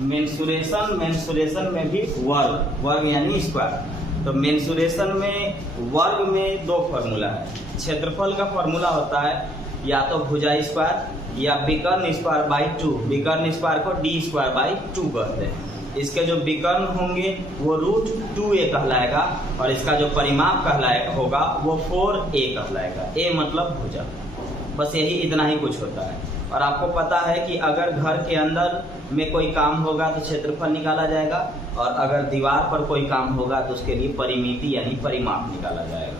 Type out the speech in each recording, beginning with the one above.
Mensuration में भी वर्ग यानी स्क्वायर। तो मेंसुरेशन में वर्ग में दो फॉर्मूला है। क्षेत्रफल का फॉर्मूला होता है या तो भुजा स्क्वायर या विकर्ण स्क्वायर बाई 2। विकर्ण स्क्वायर को डी स्क्वायर बाई 2 कहते हैं। इसके जो विकर्ण होंगे वो √2a कहलाएगा और इसका जो परिमाप कहलाएगा होगा वो 4a कहलाएगा। a मतलब भुजा। बस यही इतना ही कुछ होता है। और आपको पता है कि अगर घर के अंदर में कोई काम होगा तो क्षेत्रफल निकाला जाएगा और अगर दीवार पर कोई काम होगा तो उसके लिए परिमिति यानी परिमाप निकाला जाएगा।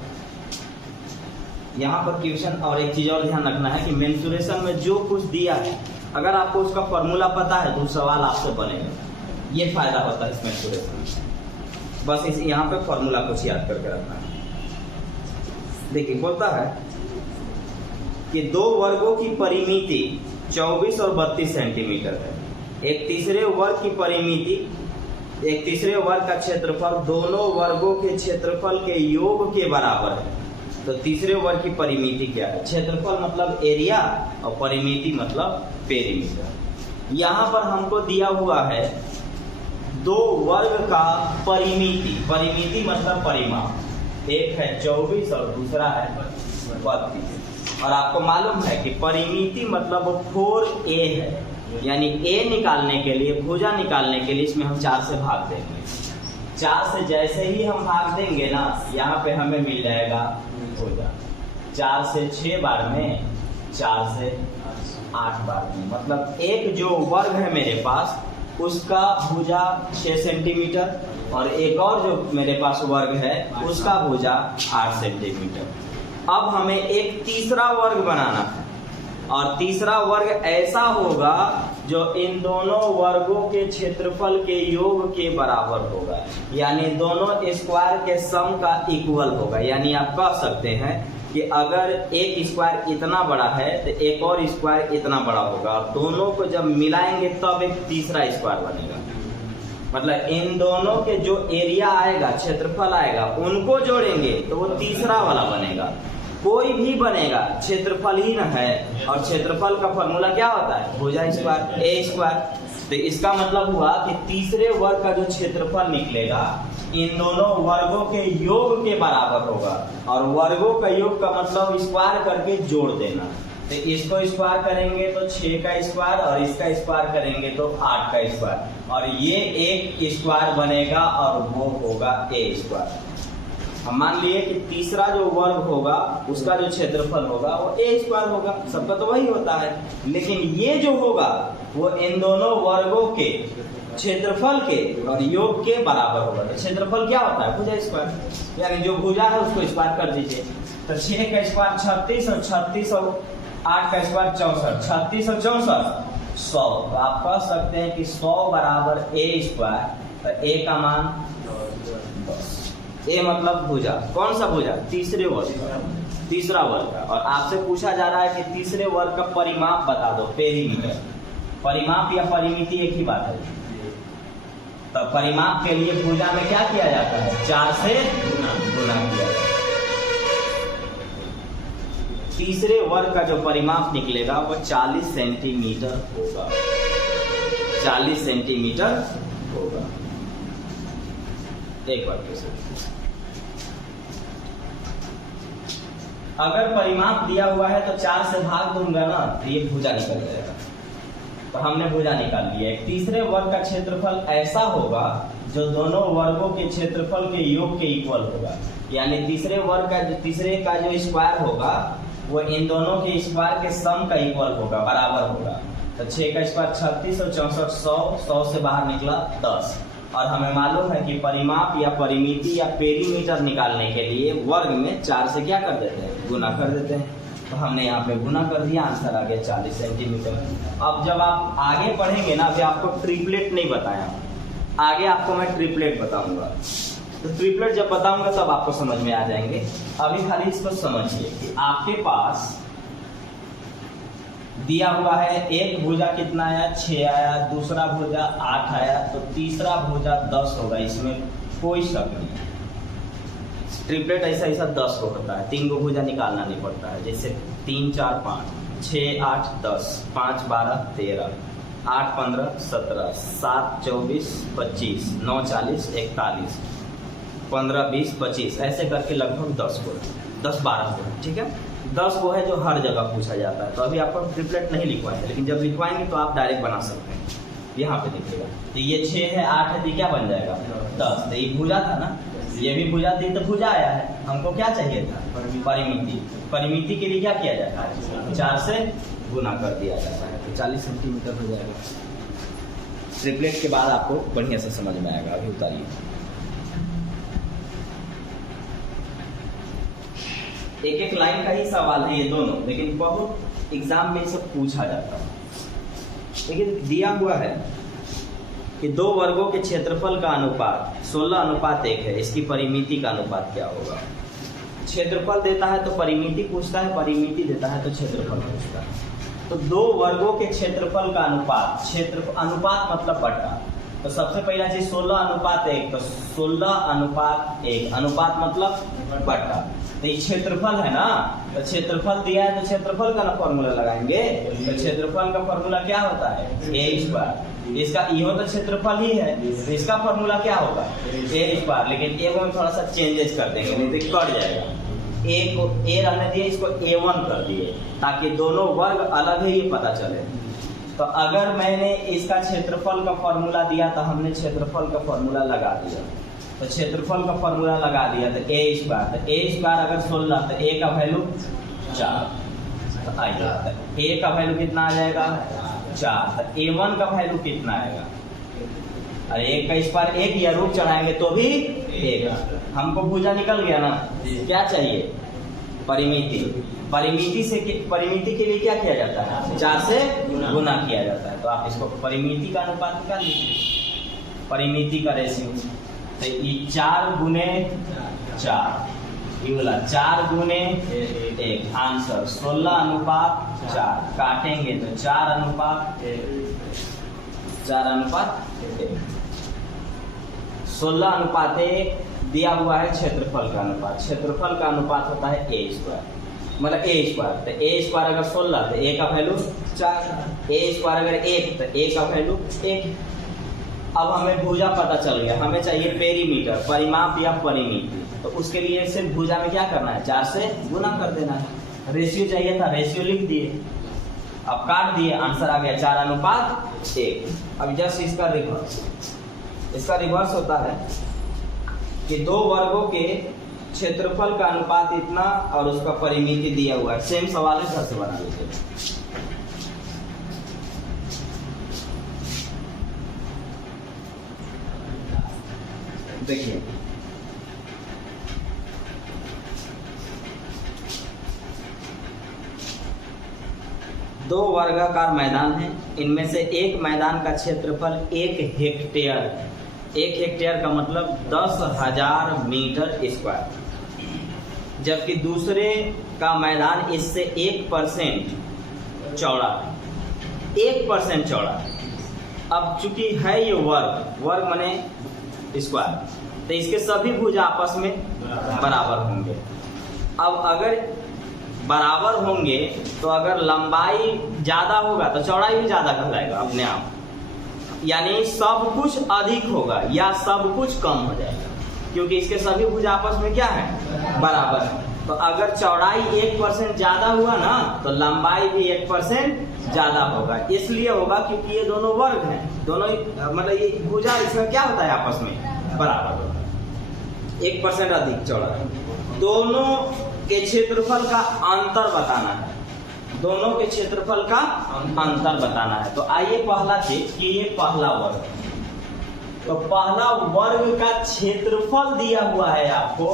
यहाँ पर क्वेश्चन और एक चीज और ध्यान रखना है कि मेंसुरेशन में जो कुछ दिया है अगर आपको उसका फॉर्मूला पता है तो सवाल आपसे बनेगा। ये फायदा होता है इस मेंसुरेशन में। बस इस यहाँ पे फॉर्मूला कुछ याद करके रखना है। देखिए बोलता है कि दो वर्गों की परिमिति 24 और 32 सेंटीमीटर है। एक तीसरे वर्ग की परिमिति, एक तीसरे वर्ग का क्षेत्रफल दोनों वर्गों के क्षेत्रफल के योग के बराबर है। तो तीसरे वर्ग की परिमिति क्या है? क्षेत्रफल मतलब एरिया और परिमिति मतलब पेरीमीटर। यहाँ पर हमको दिया हुआ है दो वर्ग का परिमिति मतलब परिमाप। एक है 24 और दूसरा है 32। और आपको मालूम है कि परिमिति मतलब 4a है, यानी a निकालने के लिए, भुजा निकालने के लिए इसमें हम 4 से भाग देंगे। 4 से जैसे ही हम भाग देंगे ना, यहाँ पे हमें मिल जाएगा भुजा। 4 से 6 बार में, 4 से 8 बार में, मतलब एक जो वर्ग है मेरे पास उसका भुजा 6 सेंटीमीटर और एक और जो मेरे पास वर्ग है उसका भुजा 8 सेंटीमीटर। अब हमें एक तीसरा वर्ग बनाना है और तीसरा वर्ग ऐसा होगा जो इन दोनों वर्गों के क्षेत्रफल के योग के बराबर होगा, यानी दोनों स्क्वायर के सम का इक्वल होगा। यानी आप कह सकते हैं कि अगर एक स्क्वायर इतना बड़ा है तो एक और स्क्वायर इतना बड़ा होगा और दोनों को जब मिलाएंगे तब एक तीसरा स्क्वायर बनेगा। मतलब इन दोनों के जो एरिया आएगा, क्षेत्रफल आएगा, उनको जोड़ेंगे तो वो तीसरा वाला बनेगा। कोई भी बनेगा, क्षेत्रफल ही न है और क्षेत्रफल का फॉर्मूला क्या होता है? भुजा स्क्वायर ए स्क्वायर। तो इसका मतलब हुआ कि तीसरे वर्ग का जो क्षेत्रफल निकलेगा इन दोनों वर्गों के योग के बराबर होगा। और वर्गों का योग का मतलब स्क्वायर करके जोड़ देना। तो इसको स्क्वायर करेंगे तो 6 का स्क्वायर और इसका स्क्वायर करेंगे तो 8 का स्क्वायर और ये एक स्क्वायर बनेगा और वो होगा ए स्क्वायर। हम मान लिए कि तीसरा जो वर्ग होगा उसका जो क्षेत्रफल होगा वो ए स्क्वायर होगा। सबका तो वही होता है, लेकिन ये जो होगा वो इन दोनों वर्गों के क्षेत्रफल के और योग के बराबर होगा। तो क्षेत्रफल क्या होता है? भुजा स्क्वायर, यानी जो भुजा है उसको स्क्वायर कर दीजिए। तो 6 का स्क्वायर 36 और 36 और 8 का स्क्वायर 64, 36 और 64 100। तो आप कह सकते हैं कि 100 बराबर ए स्क्वायर। तो ए का मान 10। ए मतलब भुजा। कौन सा भुजा? तीसरे वर्ग, तीसरा वर्ग। और आपसे पूछा जा रहा है कि तीसरे वर्ग का परिमाप बता दो, पेरीमीटर। परिमाप या परिमिति एक ही बात है। तो परिमाप के लिए भुजा में क्या किया जाता है? 4 से गुना किया जाता है। तीसरे वर्ग का जो परिमाप निकलेगा वो 40 सेंटीमीटर होगा। 40 सेंटीमीटर होगा। एक बार फिर से, अगर परिमाप दिया हुआ है तो 4 से भाग दूंगा ना तो ये भुजा निकल जाएगा। तो हमने भुजा निकाल लिया। एक तीसरे वर्ग का क्षेत्रफल ऐसा होगा जो दोनों वर्गों के क्षेत्रफल के योग के इक्वल होगा। यानी तीसरे वर्ग का तीसरे का जो स्क्वायर होगा वो इन दोनों के स्क्वायर के सम का इक्वल होगा, बराबर होगा। तो 6 का स्क्वायर 36 और 64 100 से बाहर निकला 10। और हमें मालूम है कि परिमाप या परिमिति या पेरीमीटर निकालने के लिए वर्ग में 4 से क्या कर देते हैं? गुना कर देते हैं। तो हमने यहाँ पे गुना कर दिया, आंसर आ गया 40 सेंटीमीटर। अब जब आप आगे पढ़ेंगे ना, अभी आपको ट्रिपलेट नहीं बताया, आगे आपको मैं ट्रिपलेट बताऊंगा। तो ट्रिपलेट जब बताऊंगा तब आपको समझ में आ जाएंगे। अभी खाली इसको समझिए कि आपके पास दिया हुआ है एक भुजा कितना आया? 6 आया, दूसरा भुजा 8 आया, तो तीसरा भुजा 10 होगा। इसमें कोई शक नहीं। ट्रिपलेट ऐसा 10 को होता है, 3 को भुजा निकालना नहीं पड़ता है। जैसे 3 4 5 6 8 10, 5 12 13, 8 15 17 7 24 25 9 40 41 15 20 25 ऐसे करके लगभग 10 गो 10-12 गो, ठीक है। 10 गो है जो हर जगह पूछा जाता है। तो अभी आपको ट्रिपलेट नहीं लिखवाएंगे, लेकिन जब लिखवाएंगे तो आप डायरेक्ट बना सकते हैं। यहाँ पे देखिएगा, तो ये 6 है 8 है, तो क्या बन जाएगा 10। तो ये भुजा था ना, ये भी भुजा थी, तो भुजा आया है। हमको क्या चाहिए था परिमिति। परिमिति के लिए क्या किया जाता है 4 से गुना कर दिया जाता है, तो 40 सेंटीमीटर हो जाएगा। ट्रिपलेट के बाद आपको बढ़िया से समझ में आएगा। अभी उतारिए। एक एक लाइन का ही सवाल है ये दोनों, लेकिन बहुत एग्जाम में सब पूछा जाता है। लेकिन दिया हुआ है कि 2 वर्गों के क्षेत्रफल का अनुपात 16:1 है, इसकी परिमिति का अनुपात क्या होगा। क्षेत्रफल देता है तो परिमिति पूछता है, परिमिति देता है तो क्षेत्रफल पूछता है। तो 2 वर्गों के क्षेत्रफल का अनुपात, अनुपात मतलब बट्टा। तो सबसे पहला चीज 16:1, तो 16:1, अनुपात मतलब बट्टा। तो ये क्षेत्रफल है ना, तो क्षेत्रफल दिया है तो क्षेत्रफल का ना फॉर्मूला लगाएंगे। तो क्षेत्रफल का फॉर्मूला क्या होता है a²। इसका इहो तो क्षेत्रफल ही है, तो इसका फॉर्मूला क्या होगा a²। लेकिन ए में थोड़ा सा चेंजेस कर देंगे, नहीं तो कट जाएगा। ए को ए रहने दिए, इसको a1 कर दिए, ताकि दोनों वर्ग अलग है ये पता चले। तो अगर मैंने इसका क्षेत्रफल का फॉर्मूला दिया तो हमने क्षेत्रफल का फॉर्मूला लगा दिया। तो क्षेत्रफल का फॉर्मूला लगा दिया तो a²। तो a² अगर 16, तो a का वैल्यू 4, तो आइएगा a का वैल्यू कितना आ जाएगा 4। तो a1 का वैल्यू कितना आएगा, अरे 1 का स्क्वायर 1 या रूट चढ़ाएंगे तो भी 1। हमको भुजा निकल गया ना, क्या चाहिए परिमिति। परिमिति के लिए क्या किया जाता है 4 से गुना किया जाता है। तो आप इसको परिमिति का अनुपात निकाल लीजिए, परिमिति का रेशियो। तो ये 4 गुने 4, ये बोला 4 गुने 1, आंसर 16:4। काटेंगे तो 4:1, 16:1 दिया हुआ है क्षेत्रफल का अनुपात। क्षेत्रफल का अनुपात होता है a², मतलब a²। तो a² अगर 16 तो a का वैल्यू 4, a² अगर 1 तो a का वैल्यू 1। अब हमें भुजा पता चल गया, हमें चाहिए पेरीमीटर, परिमाप या परिमिति। तो उसके लिए सिर्फ भुजा में क्या करना है 4 से गुना कर देना है। रेशियो चाहिए था, रेशियो लिख दिए, अब काट दिए, आंसर आ गया 4:1। अब जस्ट इसका रिवर्स होता है कि 2 वर्गों के क्षेत्रफल का अनुपात इतना और उसका परिमिति दिया हुआ है। सेम सवाल है, घर से बना लीजिए। देखिए दो वर्गाकार मैदान है, इनमें से एक मैदान का क्षेत्रफल 1 हेक्टेयर है। 1 हेक्टेयर का मतलब 10,000 मीटर स्क्वायर, जबकि दूसरे का मैदान इससे 1% चौड़ा है, 1% चौड़ा है। अब चूंकि है ये वर्ग माने स्क्वायर, तो इसके सभी भुजा आपस में बराबर होंगे। अब अगर बराबर होंगे तो अगर लंबाई ज्यादा होगा तो चौड़ाई भी ज्यादा कहलाएगा अपने आप, यानी सब कुछ अधिक होगा या सब कुछ कम हो जाएगा, क्योंकि इसके सभी भुजा आपस में क्या है बराबर है। तो अगर चौड़ाई 1% ज्यादा हुआ ना तो लंबाई भी 1% ज्यादा होगा। इसलिए होगा क्योंकि ये दोनों वर्ग हैं, दोनों मतलब ये भुजा इसमें क्या होता है आपस में बराबर होता है, 1% अधिक चौड़ा। दोनों के क्षेत्रफल का अंतर बताना है, दोनों के क्षेत्रफल का अंतर बताना है। तो आइए पहला चीज कि ये पहला वर्ग, तो पहला वर्ग का क्षेत्रफल दिया हुआ है आपको।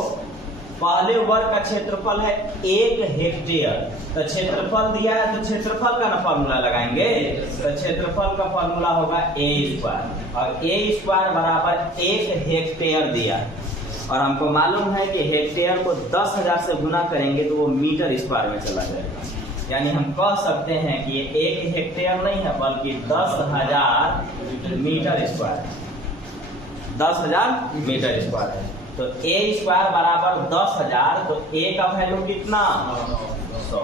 पहले वर्ग का क्षेत्रफल है 1 हेक्टेयर, तो क्षेत्रफल दिया है तो क्षेत्रफल का ना फॉर्मूला लगाएंगे। तो क्षेत्रफल का फॉर्मूला होगा a², और a² बराबर 1 हेक्टेयर दिया, और हमको मालूम है कि हेक्टेयर को 10,000 से गुना करेंगे तो वो मीटर स्क्वायर में चला जाएगा। यानी हम कह सकते हैं कि ये 1 हेक्टेयर नहीं है बल्कि 10,000 मीटर स्क्वायर, 10,000 मीटर स्क्वायर है। तो a² बराबर 10,000, तो a का वैल्यू कितना 100,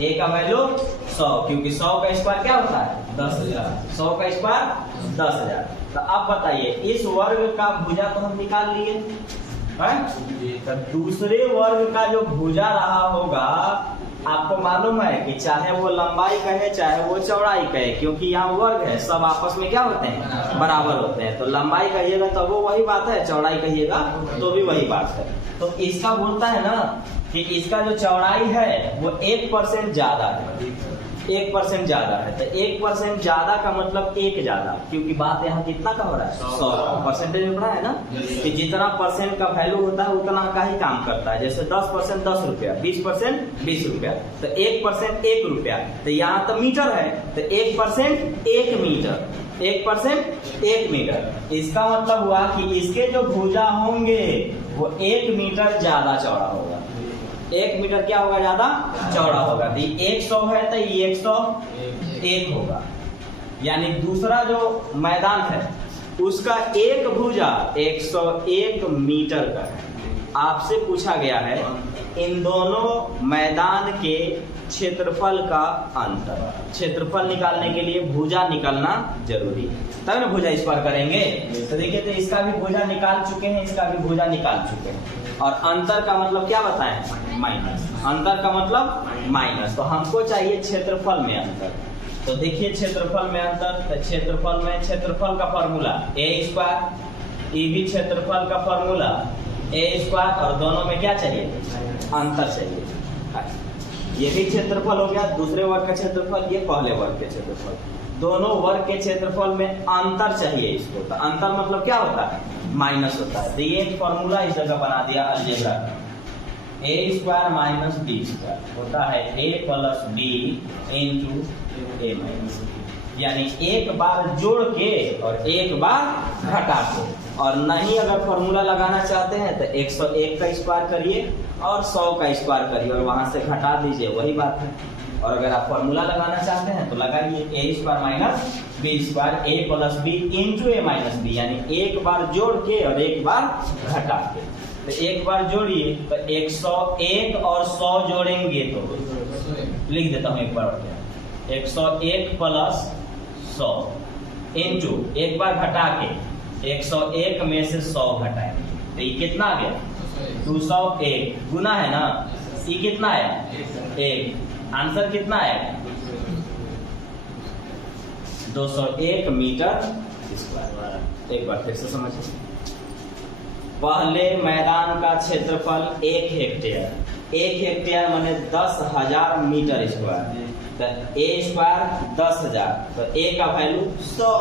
a का वैल्यू 100, क्योंकि 100 का स्क्वायर क्या होता है 10,000। 100 का स्क्वायर 10,000। तो अब बताइए इस वर्ग का भुजा तो हम निकाल लिए हैं? तो दूसरे वर्ग का जो भुजा रहा होगा आपको मालूम है कि चाहे वो लंबाई कहे चाहे वो चौड़ाई कहे, क्योंकि यहाँ वर्ग है, सब आपस में क्या होते हैं, बराबर होते हैं। तो लंबाई कहिएगा तो वो वही बात है, चौड़ाई कहिएगा तो भी वही बात है। तो इसका बोलता है ना कि इसका जो चौड़ाई है वो 1% ज्यादा है, 1% ज्यादा है। तो 1% ज्यादा का मतलब एक ज्यादा, क्योंकि बात यहाँ कितना का हो रहा है, 100 परसेंटेज में पढ़ा है ना कि जितना परसेंट का वैल्यू होता है उतना का ही काम करता है। जैसे 10% 10 रुपया, 20% 20 रुपया, तो 1% 1 रुपया। तो यहाँ तो मीटर है, तो 1% 1 मीटर, 1% 1 मीटर। इसका मतलब हुआ कि इसके जो भुजा होंगे वो 1 मीटर ज्यादा चौड़ा होगा। 1 मीटर क्या होगा, ज्यादा चौड़ा होगा। तो 100 है तो ये 101 होगा। यानी दूसरा जो मैदान है उसका एक भुजा 101 मीटर का है। आपसे पूछा गया है इन दोनों मैदान के क्षेत्रफल का अंतर। क्षेत्रफल निकालने के लिए भुजा निकालना जरूरी है, तब ना भुजा इस पर करेंगे। तो देखिए, तो इसका भी भुजा निकाल चुके हैं, इसका भी भुजा निकाल चुके हैं। और अंतर का मतलब क्या बताएं, माइनस। अंतर का मतलब माइनस। तो हमको चाहिए क्षेत्रफल में अंतर। तो देखिए क्षेत्रफल में अंतर, तो क्षेत्रफल में क्षेत्रफल का फॉर्मूला a², ये भी क्षेत्रफल का फॉर्मूला a², और दोनों में क्या चाहिए, अंतर चाहिए। ये भी क्षेत्रफल हो गया, दूसरे वर्ग का क्षेत्रफल, ये पहले वर्ग के क्षेत्रफल। दोनों वर्ग के क्षेत्रफल में अंतर चाहिए इसको। तो अंतर मतलब क्या होता है, माइनस होता है। तो ये एक फॉर्मूला इस जगह बना दिया अलजेब्रा का, a² माइनस b² होता है a plus b into a minus b। यानी एक बार जोड़ के और एक बार घटा के। और नहीं अगर फॉर्मूला लगाना चाहते हैं तो 101 का स्क्वायर करिए और 100 का स्क्वायर करिए और वहां से घटा दीजिए, वही बात है। और अगर आप फॉर्मूला लगाना चाहते हैं तो लगाइए a² minus b² a plus b into a minus b। यानी एक बार जोड़ के और एक बार घटा के। तो एक बार जोड़िए तो 101 और 100 जोड़ेंगे तो लिख देता हूँ एक बार, 101 प्लस 100 इंटू एक बार घटा के 101 में से 100 घटाएंगे तो ये कितना आ गया, 201 गुना है ना, ये कितना है 1, आंसर कितना है 201 मीटर स्क्वायर। एक बार फिर से समझिए, पहले मैदान का क्षेत्रफल 1 हेक्टेयर, 1 हेक्टेयर माने 10,000 मीटर स्क्वायर। तो a² 10,000, तो a का वैल्यू 100,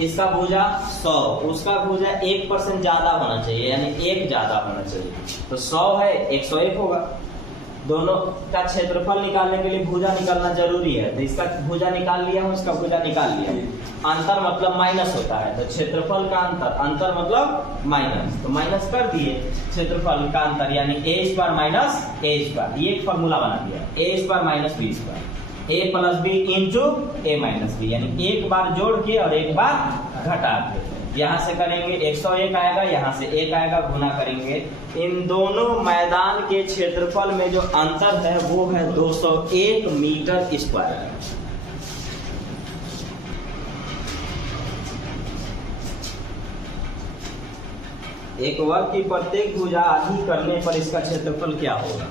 इसका भुजा 100, उसका भुजा 1% ज्यादा होना चाहिए, यानी 1 ज्यादा होना चाहिए। तो 100 है 101 होगा। दोनों का क्षेत्रफल निकालने के लिए भुजा निकालना जरूरी है। तो इसका भुजा निकाल लिया हूँ, इसका भुजा निकाल लिया। अंतर मतलब माइनस होता है, तो क्षेत्रफल का अंतर, अंतर मतलब माइनस, तो माइनस कर दिए क्षेत्रफल का अंतर, यानी a² माइनस a²। ये एक फॉर्मूला बना दिया, a² minus b², a plus b into a minus b। यानी एक बार जोड़ के और एक बार घटा के। यहाँ से करेंगे 101 आएगा, यहाँ से 1 आएगा, गुना करेंगे। इन दोनों मैदान के क्षेत्रफल में जो अंतर है वो है 201 मीटर स्क्वायर। एक वर्ग की प्रत्येक भुजा आधी करने पर इसका क्षेत्रफल क्या होगा।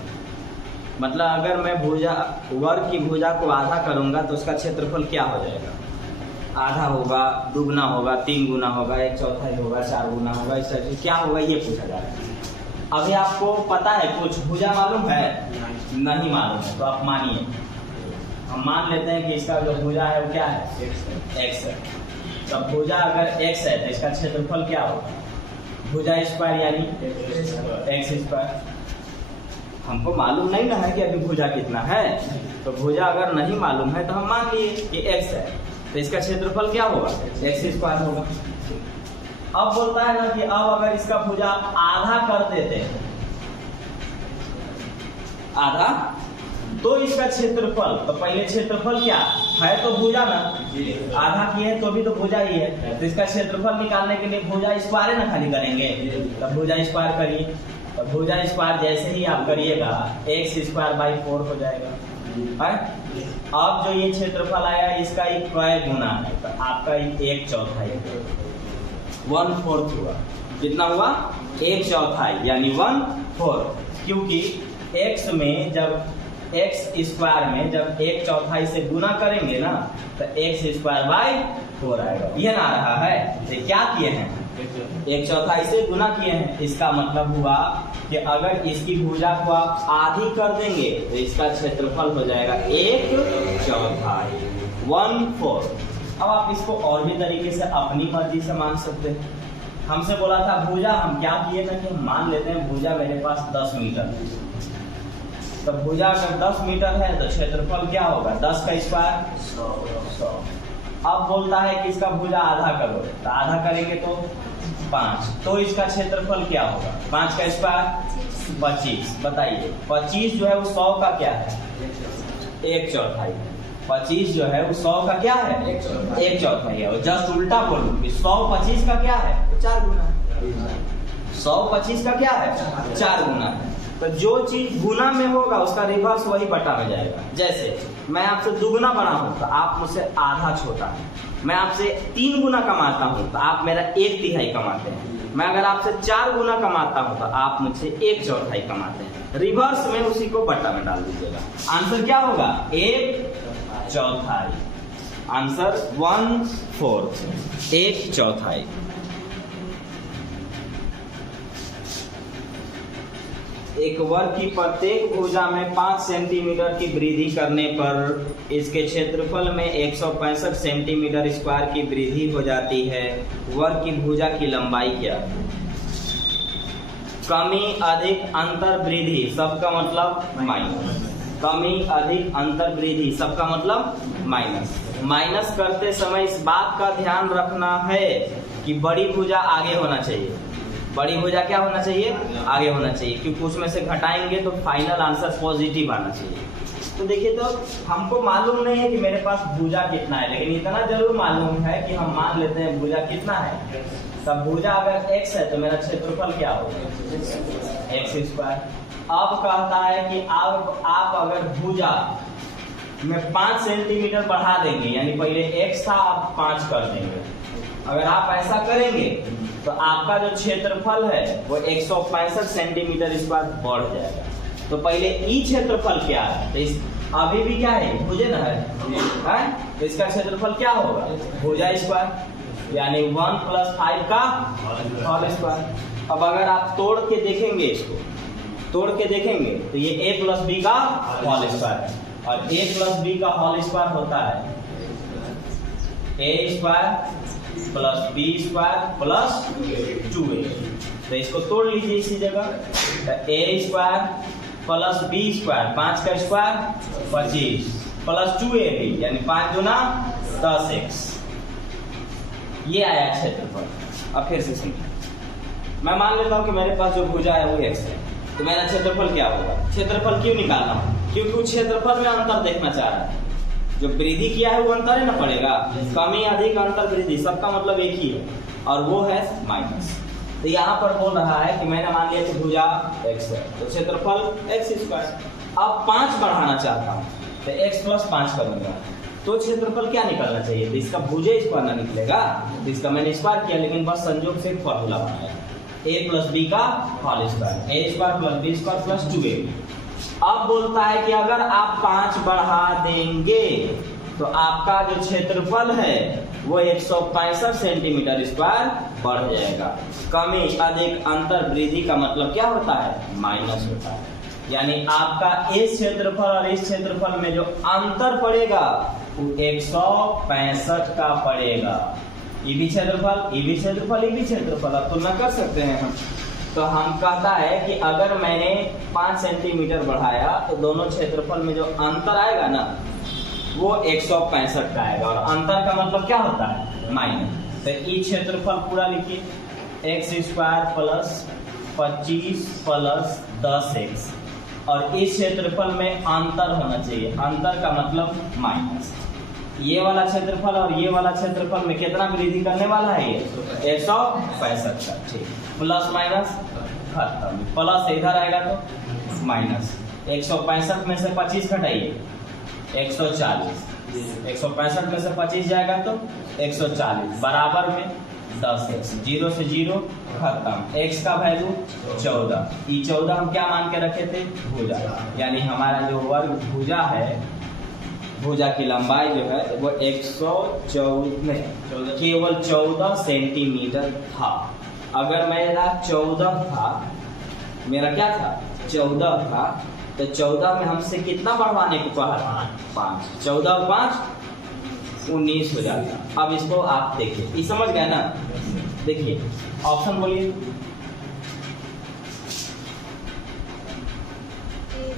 मतलब अगर मैं भुजा वर्ग की भुजा को आधा करूंगा तो उसका क्षेत्रफल क्या हो जाएगा, आधा होगा, दुगना होगा, 3 गुना होगा, 1/4 होगा, 4 गुना होगा, इस तरह से क्या होगा ये पूछा जा रहा है। अभी आपको पता है कुछ भुजा मालूम है, नहीं मालूम है तो आप मानिए। हम मान लेते हैं कि इसका जो भुजा है वो क्या है, x है। तो भुजा अगर x है तो इसका क्षेत्रफल क्या होगा, भुजा स्क्वायर यानी x²। हमको मालूम नहीं ना है कि अभी भुजा कितना है, तो भुजा अगर नहीं मालूम है तो हम मान लिए कि x है, तो इसका क्षेत्रफल क्या होगा, x² होगा। अब बोलता है ना कि अब अगर इसका भुजा आधा कर देते हैं, आधा, तो इसका क्षेत्रफल, तो पहले क्षेत्रफल क्या है, तो भुजा ना, आधा की है तो भी तो भुजा ही है। तो इसका क्षेत्रफल निकालने के लिए भुजा स्क्वायर ना खाली करेंगे, तो भुजा स्क्वायर करिए। तो भुजा स्क्वायर जैसे ही आप करिएगा x² 4 हो जाएगा, है? अब जो ये क्षेत्रफल आया इसका एक क्रय गुना है, तो आपका 1/4 1/4 हुआ। कितना हुआ? 1/4 यानी 1/4, क्योंकि x में जब x स्क्वायर में जब 1/4 से गुना करेंगे ना तो x²/4 आएगा। ये ना आ रहा है, तो क्या किए हैं? 1/4 से गुना किए हैं। इसका मतलब हुआ कि अगर इसकी भुजा को आप आधी कर देंगे तो इसका क्षेत्रफल हो जाएगा 1/4 1/4। अब आप इसको और भी तरीके से अपनी मर्जी से मान सकते हैं। हमसे बोला था भुजा, हम क्या किए ना कि हम मान लेते हैं भुजा मेरे पास 10 मीटर है, तो भुजा अगर 10 मीटर है तो क्षेत्रफल क्या होगा? 10 का स्क्वायर 100। अब बोलता है कि इसका भुजा आधा करो, तो आधा करेंगे तो 5, तो इसका क्षेत्रफल क्या होगा? 5 का स्क्वायर 25। बताइए 25 जो है वो 100 का क्या है? 1/4। 25 जो है वो 100 का क्या है? 1/4 है। और जस्ट उल्टा बोलूं कि 100 25 का क्या है? 4 गुना। 100 25 का क्या है? 4 गुना है। तो जो चीज गुना में होगा उसका रिवर्स वही बटा में जाएगा। जैसे मैं आपसे दुगुना बड़ा हूं तो आप मुझसे आधा छोटा है। मैं आपसे 3 गुना कमाता हूं तो आप मेरा 1/3 कमाते हैं। मैं अगर आपसे 4 गुना कमाता हूं तो आप मुझसे 1/4 कमाते हैं। रिवर्स में उसी को बटा में डाल दीजिएगा। आंसर क्या होगा? 1/4। आंसर 1/4 1/4। एक वर्ग की प्रत्येक भुजा में 5 सेंटीमीटर की वृद्धि करने पर इसके क्षेत्रफल में 165 सेंटीमीटर स्क्वायर की वृद्धि हो जाती है। वर्ग की भुजा की लंबाई क्या है? कमी अधिक अंतर वृद्धि सबका मतलब माइनस। कमी अधिक अंतर वृद्धि सबका मतलब माइनस। माइनस करते समय इस बात का ध्यान रखना है कि बड़ी भुजा आगे होना चाहिए। बड़ी भुजा क्या होना चाहिए? आगे होना चाहिए, क्योंकि उसमें से घटाएंगे तो फाइनल आंसर पॉजिटिव आना चाहिए। तो देखिए, तो हमको मालूम नहीं है कि मेरे पास भुजा कितना है, लेकिन इतना जरूर मालूम है कि हम मान लेते हैं भुजा कितना है। तब भुजा अगर x है तो मेरा क्षेत्रफल क्या होगा? x²। अब कहता है कि अब आप अगर भुजा में 5 सेंटीमीटर बढ़ा देंगे, यानी पहले x था अब 5 कर देंगे। अगर आप ऐसा करेंगे तो आपका जो क्षेत्रफल है वो 165 सेंटीमीटर स्क्वायर बढ़ जाएगा। तो पहले ई क्षेत्रफल क्या है? तो इस अभी भी क्या है? भुजा ना है, तो इसका क्षेत्रफल क्या होगा? भुजा स्क्वायर, यानी 1 + 5 का होल स्क्वायर। अब अगर आप तोड़ के देखेंगे, इसको तोड़ के देखेंगे तो ये a + b का होल स्क्वायर है, और a + b का होल स्क्वायर होता है a² + b² + 2a। तो इसको तोड़ लीजिए इसी जगह, तो a² + b², 5 का स्क्वायर 25 + 2ab, यानी 5 दूना 10x। ये आया क्षेत्रफल। अब फिर से सुनिए, मैं मान लेता हूं कि मेरे पास जो भुजा है वो x है, तो मेरा क्षेत्रफल क्या होगा? क्षेत्रफल क्यों निकालना हूं? क्योंकि उस क्षेत्रफल में अंतर देखना चाह रहा है। जो वृद्धि किया है वो अंतर है ना पड़ेगा। कमी अधिक अंतर वृद्धि सबका मतलब एक ही है, और वो है माइनस। तो यहाँ पर बोल रहा है कि मैंने मान लिया कि भुजा x है, तो क्षेत्रफल x²। अब 5 बढ़ाना चाहता हूँ तो x + 5 करूंगा, तो क्षेत्रफल क्या निकलना चाहिए? तो इसका भुजा स्क्वायर ना निकलेगा, तो इसका मैंने स्क्वायर किया, लेकिन बस संयोग से एक फॉर्मूला बनाया, a + b का whole square, a² + b² + 2a। अब बोलता है कि अगर आप 5 बढ़ा देंगे तो आपका जो क्षेत्रफल है वो 165 सेंटीमीटर स्क्वायर बढ़ जाएगा। कमी अधिक अंतर वृद्धि का मतलब क्या होता है? माइनस होता है। यानी आपका इस क्षेत्रफल और इस क्षेत्रफल में जो अंतर पड़ेगा वो 165 का पड़ेगा। ये भी क्षेत्रफल, ये भी क्षेत्रफल, ये भी क्षेत्रफल, अब तुलना कर सकते हैं हम। तो हम कहता है कि अगर मैंने 5 सेंटीमीटर बढ़ाया तो दोनों क्षेत्रफल में जो अंतर आएगा ना वो 165 का आएगा, और अंतर का मतलब क्या होता है? माइनस। तो ई क्षेत्रफल पूरा लिखिए, x² + 25 + 10x, और इस क्षेत्रफल में अंतर होना चाहिए। अंतर का मतलब माइनस। ये वाला क्षेत्रफल और ये वाला क्षेत्रफल में कितना वृद्धि करने वाला है? ये 165 का। ठीक, प्लस माइनस खत्म, प्लस इधर आएगा तो माइनस। 165 में से 25 घटाइए 140, 165 में से 25 जाएगा तो 140 बराबर में 10x, 0 से 0 खत्म, x का वैल्यू 14, ये 14 हम क्या मान के रखे थे? भुजा, यानी हमारा जो वर्ग भुजा है, भुजा की लंबाई जो है वो 114 केवल 14 सेंटीमीटर था। अगर मेरा 14 था, मेरा क्या था? 14 था, तो 14 में हमसे कितना बढ़वाने को कहा? 5, 14 और 5 19 हो जाता। अब इसको आप देखिए, ये समझ गए ना? देखिए ऑप्शन बोलिए।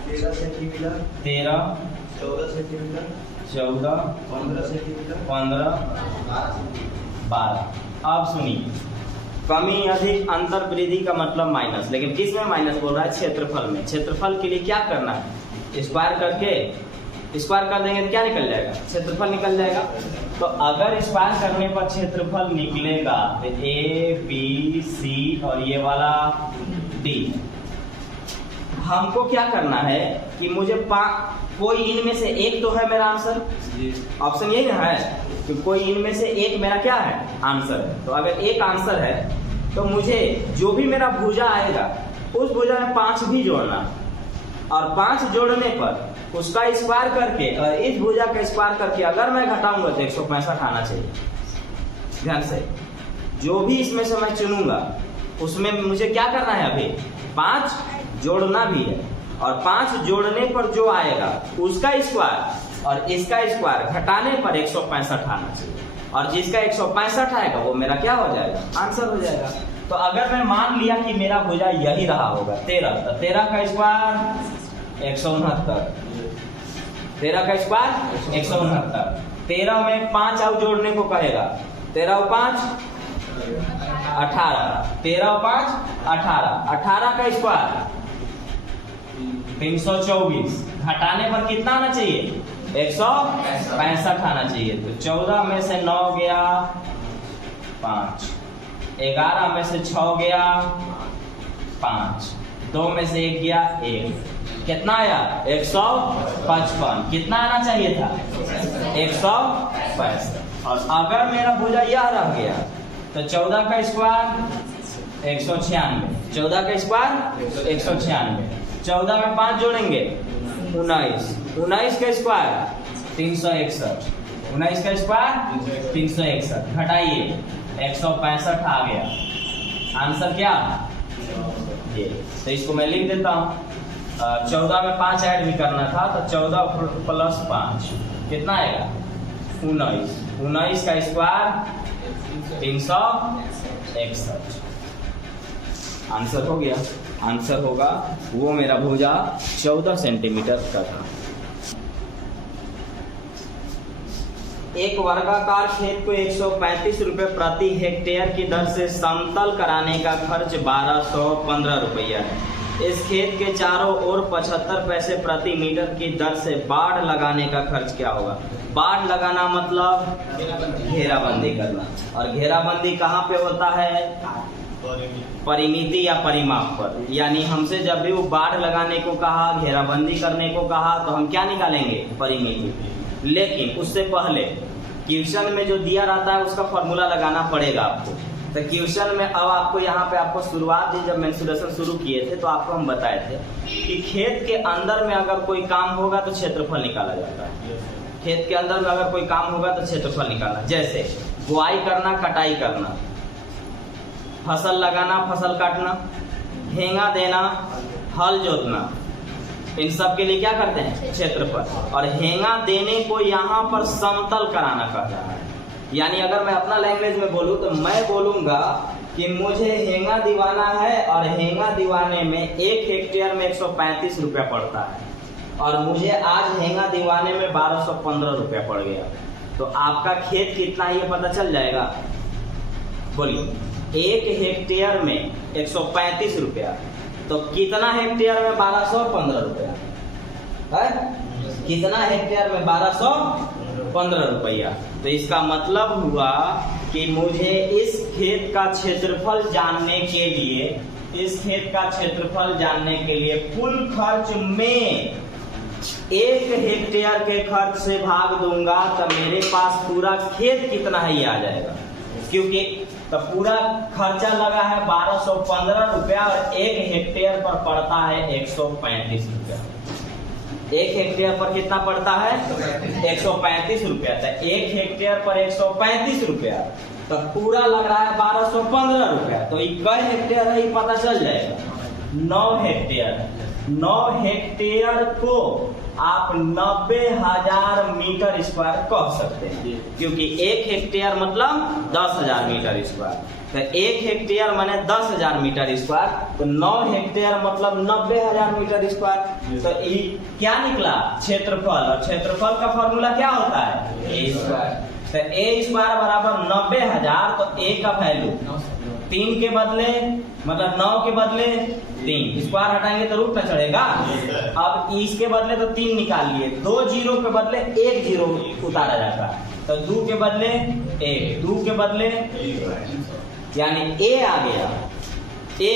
13 सेंटीमीटर, 13, 14 सेंटीमीटर, 14, 15 सेंटीमीटर, 15, 12। अब सुनिए, कमी अधिक अंतर वृद्धि का मतलब माइनस, लेकिन किस में माइनस बोल रहा है? क्षेत्रफल में। क्षेत्रफल के लिए क्या करना है? स्क्वायर करके, स्क्वायर कर देंगे तो क्या निकल जाएगा? क्षेत्रफल निकल जाएगा। तो अगर स्क्वायर करने पर क्षेत्रफल निकलेगा तो ए बी सी और ये वाला डी, हमको क्या करना है कि मुझे कोई इनमें से एक तो है मेरा आंसर, ऑप्शन यही ना है कि कोई इनमें से एक मेरा क्या है? आंसर है। तो अगर एक आंसर है तो मुझे जो भी मेरा भुजा आएगा उस भुजा में 5 भी जोड़ना, और 5 जोड़ने पर उसका स्क्वायर करके और इस भुजा का स्क्वायर करके अगर मैं घटाऊंगा तो 165 आना चाहिए। ध्यान से, जो भी इसमें से मैं चुनूंगा उसमें मुझे क्या करना है? अभी 5 जोड़ना भी है, और 5 जोड़ने पर जो आएगा उसका स्क्वायर और इसका स्क्वायर घटाने पर 165 आना चाहिए, और जिसका 165 आएगा वो मेरा क्या हो जाएगा? आंसर हो जाएगा। तो अगर मैं मान लिया कि मेरा भुजा यही रहा होगा 13, तो 13 का स्क्वायर 169, 13 का स्क्वायर 169, 13 में 5 और जोड़ने को कहेगा, 13 और 5 18, 13 और 5 18, 18 का स्क्वायर 324, घटाने पर कितना आना चाहिए? 165 आना चाहिए। तो 14 में से 9 गया 5, 11 में से 6 गया 5, 2 में से 1 गया 1, कितना आया? 155। कितना आना चाहिए था? 165। और अगर मेरा भुजा यह रह गया तो 14 का स्क्वायर 196, 14 का स्क्वायर 196, 14 में 5 जोड़ेंगे 19, 19 का स्क्वायर 361, 19 का स्क्वायर 361, घटाइए 165 आ गया। आंसर क्या? ये। तो इसको मैं लिख देता हूँ। 14 में 5 ऐड भी करना था, तो 14 प्लस 5 कितना आएगा? 19, 19 का स्क्वायर 361। आंसर हो गया। आंसर होगा वो मेरा भुजा 14 सेंटीमीटर का था। एक वर्गाकार खेत को 135 रुपए प्रति हेक्टेयर की दर से समतल कराने का खर्च 1215 रुपया है। इस खेत के चारों ओर 75 पैसे प्रति मीटर की दर से बाढ़ लगाने का खर्च क्या होगा? बाढ़ लगाना मतलब घेराबंदी करना, और घेराबंदी कहाँ पे होता है? परिमिति या परिमाप पर। यानी हमसे जब भी वो बाढ़ लगाने को कहा, घेराबंदी करने को कहा, तो हम क्या निकालेंगे? परिमिति। लेकिन उससे पहले क्वेश्चन में जो दिया रहता है उसका फॉर्मूला लगाना पड़ेगा आपको। तो क्वेश्चन में अब आपको यहाँ पे आपको शुरुआत जब मेंसुरेशन शुरू किए थे तो आपको हम बताए थे कि खेत के अंदर में अगर कोई काम होगा तो क्षेत्रफल निकाला जाता है। खेत के अंदर में अगर कोई काम होगा तो क्षेत्रफल निकालना, जैसे बुआई करना, कटाई करना, फसल लगाना, फसल काटना, हेंगा देना, हल जोतना, इन सब के लिए क्या करते हैं? क्षेत्रफल। और हेंगा देने को यहाँ पर समतल कराना कहता है। यानी अगर मैं अपना लैंग्वेज में बोलूँ तो मैं बोलूंगा कि मुझे हेंगा दिवाना है, और हेंगा दिवाने में 1 हेक्टेयर में 135 रुपया पड़ता है, और मुझे आज हेंगा दिवाने में 1215 रुपया पड़ गया। तो आपका खेत कितना ये पता चल जाएगा? बोलिए। 1 हेक्टेयर में 135 रुपया, तो कितना हेक्टेयर में 1215 रुपया है? कितना हेक्टेयर में 1215 रुपया। तो इसका मतलब हुआ कि मुझे इस खेत का क्षेत्रफल जानने के लिए, इस खेत का क्षेत्रफल जानने के लिए कुल खर्च में 1 हेक्टेयर के खर्च से भाग दूंगा तो मेरे पास पूरा खेत कितना है ये आ जाएगा, क्योंकि तो पूरा खर्चा लगा है 1215 रुपया और 1 हेक्टेयर पर पड़ता है 135 रुपया। 1 हेक्टेयर पर कितना पड़ता है 135 रुपया। तो 1 हेक्टेयर पर 135 रुपया, तो पूरा लग रहा है 1215 रुपया। तो कई हेक्टेयर है ये पता चल जाएगा। 9 हेक्टेयर, 9 हेक्टेयर को आप 90,000 मीटर स्क्वायर कह सकते हैं, क्योंकि 1 हेक्टेयर मतलब 10,000 मीटर स्क्वायर। तो 1 हेक्टेयर माने 10,000 मीटर स्क्वायर, तो 9 हेक्टेयर मतलब 90,000 मीटर स्क्वायर। तो ये क्या निकला क्षेत्रफल, और क्षेत्रफल का फॉर्मूला क्या होता है ए स्क्वायर। तो ए स्क्वायर बराबर 90,000, तो ए का वैल्यू 3 के बदले मतलब 9 के बदले 3, स्क्वायर हटाएंगे तो रूट न चढ़ेगा। अब इसके बदले तो 3 निकालिए, 2 जीरो के बदले 1 जीरो उतारा जाता है, तो 2 के बदले 1, 2 के बदले यानी ए आ गया। ए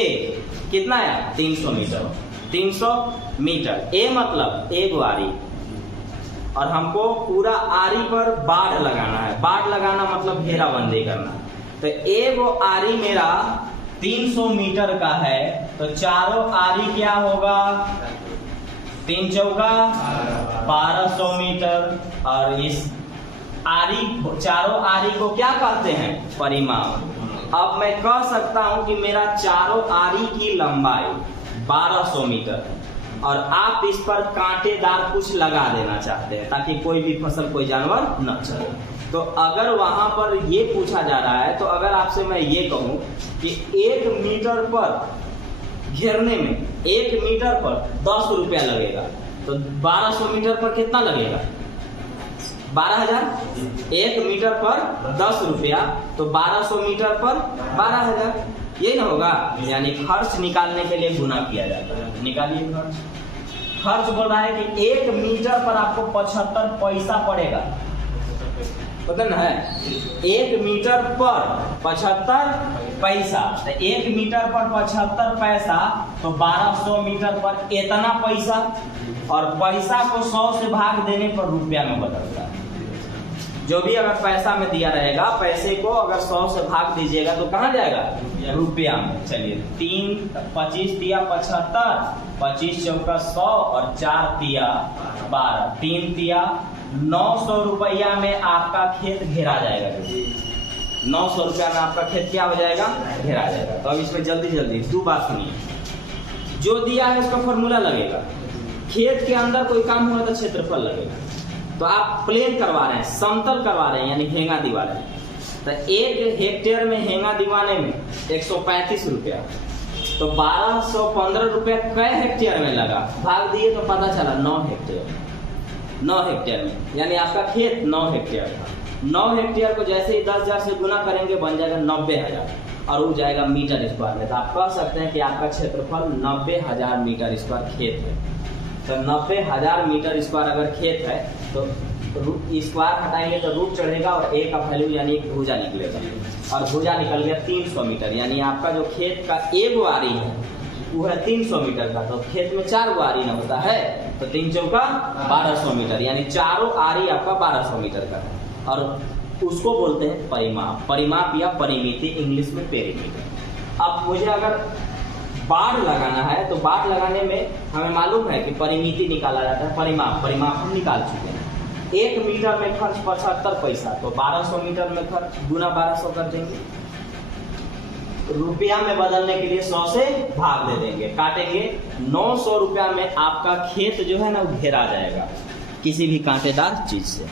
कितना है 300 मीटर, 300 मीटर। ए मतलब 1 आरी, और हमको पूरा आरी पर बाढ़ लगाना है। बाढ़ लगाना मतलब घेराबंदी करना। तो 1 आरी मेरा 300 मीटर का है, तो चारों आरी क्या होगा 3 चौका 1200 मीटर। और इस आरी, चारों आरी को क्या कहते हैं परिमाप। अब मैं कह सकता हूं कि मेरा चारों आरी की लंबाई 1200 मीटर, और आप इस पर कांटेदार कुछ लगा देना चाहते हैं ताकि कोई भी फसल कोई जानवर न चले। तो अगर वहां पर ये पूछा जा रहा है, तो अगर आपसे मैं ये कहूं कि 1 मीटर पर घेरने में 1 मीटर पर 10 रुपया लगेगा, तो 1200 मीटर पर कितना लगेगा 12,000। 1 मीटर पर 10 रुपया, तो 1200 मीटर पर 12,000, यही ना होगा। यानी खर्च निकालने के लिए गुना किया जाता है। निकालिए खर्च। खर्च बोल रहा है कि 1 मीटर पर आपको 75 पैसा पड़ेगा, पता ना है 1 मीटर पर 75 पैसा। तो 1 मीटर पर 75 पैसा, तो 1200 मीटर पर इतना पैसा, और पैसा को 100 से भाग देने पर रुपया में बदलता है। जो भी अगर पैसा में दिया रहेगा, पैसे को अगर 100 से भाग दीजिएगा तो कहाँ जाएगा रुपया में। चलिए 3 25 दिया 75, 25 चौका 100 और 4 दिया 12, 3 दिया 900 रुपया में आपका खेत घेरा जाएगा। 900 रुपया में आपका खेत क्या हो जाएगा घेरा जाएगा। तो अब इसमें जल्दी जल्दी 2 बात सुनिए। जो दिया है उसका फॉर्मूला लगेगा। खेत के अंदर कोई काम हुआ तो क्षेत्रफल लगेगा। तो आप प्लेन करवा रहे हैं, समतल करवा रहे हैं, यानी हेंगा दीवा रहे हैं। तो 1 हेक्टेयर में हेंगा दीवाने में 135 रुपया, तो 1215 रुपया कै हेक्टेयर में लगा, भाग दिए तो पता चला 9 हेक्टेयर। 9 हेक्टेयर में यानी आपका खेत 9 हेक्टेयर था। 9 हेक्टेयर को जैसे ही 10,000 से गुना करेंगे बन जाएगा 90,000, और वो जाएगा मीटर स्क्वायर में। तो आप कह सकते हैं कि आपका क्षेत्रफल 90,000 मीटर स्क्वायर खेत है। तो 90,000 मीटर स्क्वायर अगर खेत है, तो स्क्वायर हटाएंगे तो रूट चढ़ेगा, और ए का वैल्यू यानी एक भुजा निकलेगा, और भुजा निकल गया 300 मीटर। यानी आपका जो खेत का 1 आरी है वो है 300 मीटर का। तो खेत में 4 आरी ना होता है, तो 3 चौका 1200 मीटर, यानी चारों आरी आपका 1200 मीटर का है। और उसको बोलते हैं परिमाप। परिमाप या परिमिति, इंग्लिश में पेरीमीटर। अब मुझे अगर बाढ़ लगाना है, तो बाढ़ लगाने में हमें मालूम है कि परिमिति निकाला जाता है, परिमाप हम निकाल चुके हैं। 1 मीटर में खर्च 75 पैसा, तो 1200 मीटर में खर्च गुना 1200 कर देंगे। रुपया में बदलने के लिए 100 से भाग दे देंगे, काटेंगे। 900 रुपया में आपका खेत जो है ना वो घेरा जाएगा किसी भी कांटेदार चीज से।